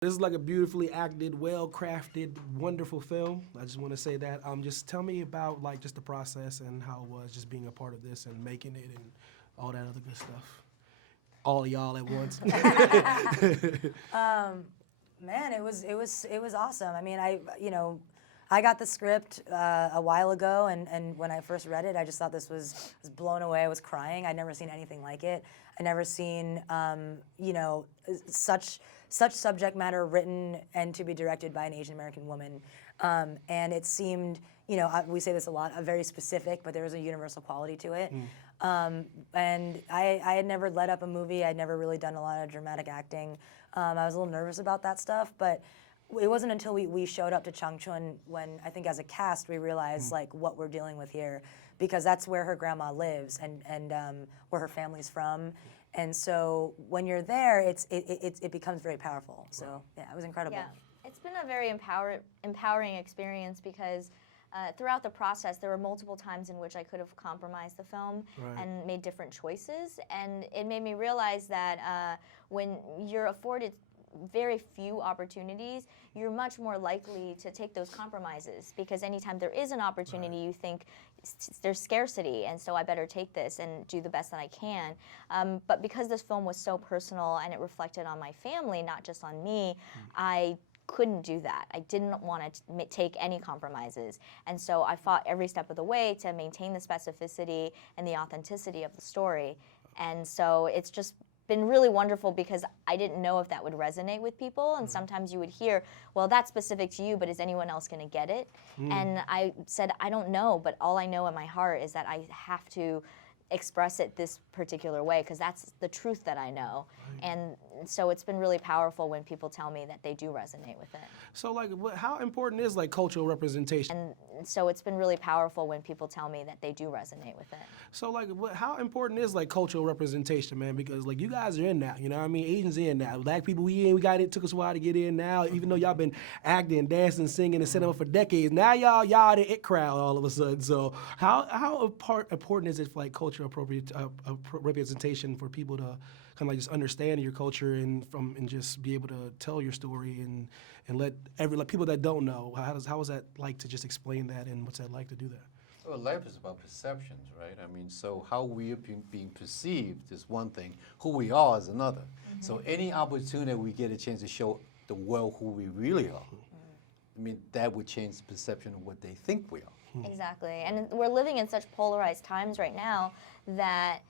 This is like a beautifully acted, well-crafted, wonderful film. I just want to say that. Just tell me about like just the process and how it was just being a part of this and making it and all that other good stuff. All of y'all at once. Man, it was awesome. I mean, I got the script a while ago, and when I first read it, I just thought this was blown away. I was crying. I'd never seen anything like it. I'd never seen, such subject matter written and to be directed by an Asian American woman. And it seemed, we say this a lot, very specific, but there was a universal quality to it. And I had never led up a movie. I'd never really done a lot of dramatic acting. I was a little nervous about that stuff, but it wasn't until we showed up to Changchun when I think as a cast we realized like what we're dealing with here, because that's where her grandma lives and where her family's from. And so when you're there, it becomes very powerful. So yeah, it was incredible. Yeah, it's been a very empowering experience because throughout the process, there were multiple times in which I could have compromised the film and made different choices. And it made me realize that when you're afforded very few opportunities, you're much more likely to take those compromises, because anytime there is an opportunity, you think there's scarcity, and so I better take this and do the best that I can. But because this film was so personal and it reflected on my family, not just on me, I couldn't do that. I didn't want to take any compromises. And so I fought every step of the way to maintain the specificity and the authenticity of the story. And so it's just been really wonderful because I didn't know if that would resonate with people. And sometimes you would hear, well, that's specific to you, but is anyone else going to get it? And I said, I don't know, but all I know in my heart is that I have to express it this particular way because that's the truth that I know. And so it's been really powerful when people tell me that they do resonate with it. So like, how important is like cultural representation? And so it's been really powerful when people tell me that they do resonate with it. So like, how important is like cultural representation, man? Because like you guys are in now, you know what I mean? Asians in now. Black people, we in, we got it, took us a while to get in now, even though y'all been acting, dancing, singing, and cinema for decades. Now y'all the it crowd all of a sudden. So how important is it for like cultural representation for people to kind of like just understand your culture and just be able to tell your story and let people that don't know, how is that like to just explain that, and what's that like to do that? Well, life is about perceptions, right? I mean, so how we are being perceived is one thing, who we are is another. So any opportunity we get a chance to show the world who we really are, I mean, that would change the perception of what they think we are. Exactly. And we're living in such polarized times right now that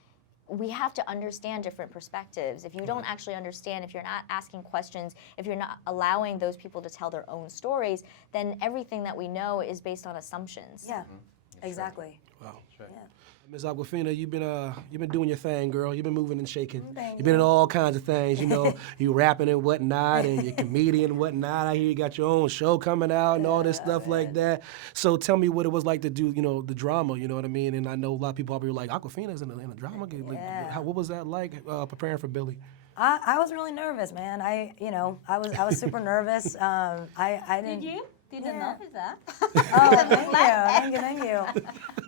we have to understand different perspectives. If you don't actually understand, if you're not asking questions, if you're not allowing those people to tell their own stories, then everything that we know is based on assumptions. Yeah, exactly. Wow. That's right. Yeah. Ms. Awkwafina, you've been doing your thing, girl. You've been moving and shaking. Thank You've been in you. all kinds of things, you know. You rapping and whatnot, and you're comedian and whatnot. I hear you got your own show coming out and all this stuff like that. So tell me what it was like to do, the drama. You know what I mean? And I know a lot of people probably were like, Awkwafina's in a drama. Like, what was that like preparing for Billy? I was really nervous, man. I was super nervous. I didn't. Did you? Didn't know that. Oh, thank you.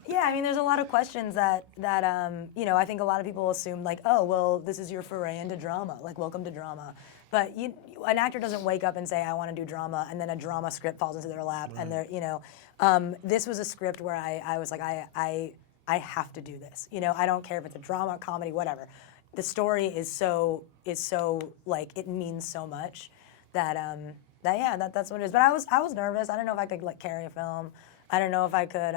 Yeah, I mean, there's a lot of questions that I think a lot of people assume, like, oh, well, this is your foray into drama, like, welcome to drama. But an actor doesn't wake up and say, I want to do drama, and then a drama script falls into their lap, and they're, this was a script where I was like, I have to do this. I don't care if it's a drama, comedy, whatever. The story is so like, it means so much that that's what it is. But I was nervous. I don't know if I could like carry a film. I don't know if I could.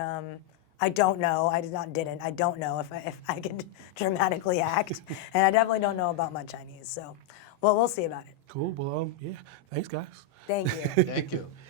I don't know. I didn't. I don't know if I could dramatically act, and I definitely don't know about my Chinese. So, well, we'll see about it. Cool. Well, yeah. Thanks, guys. Thank you. Thank you.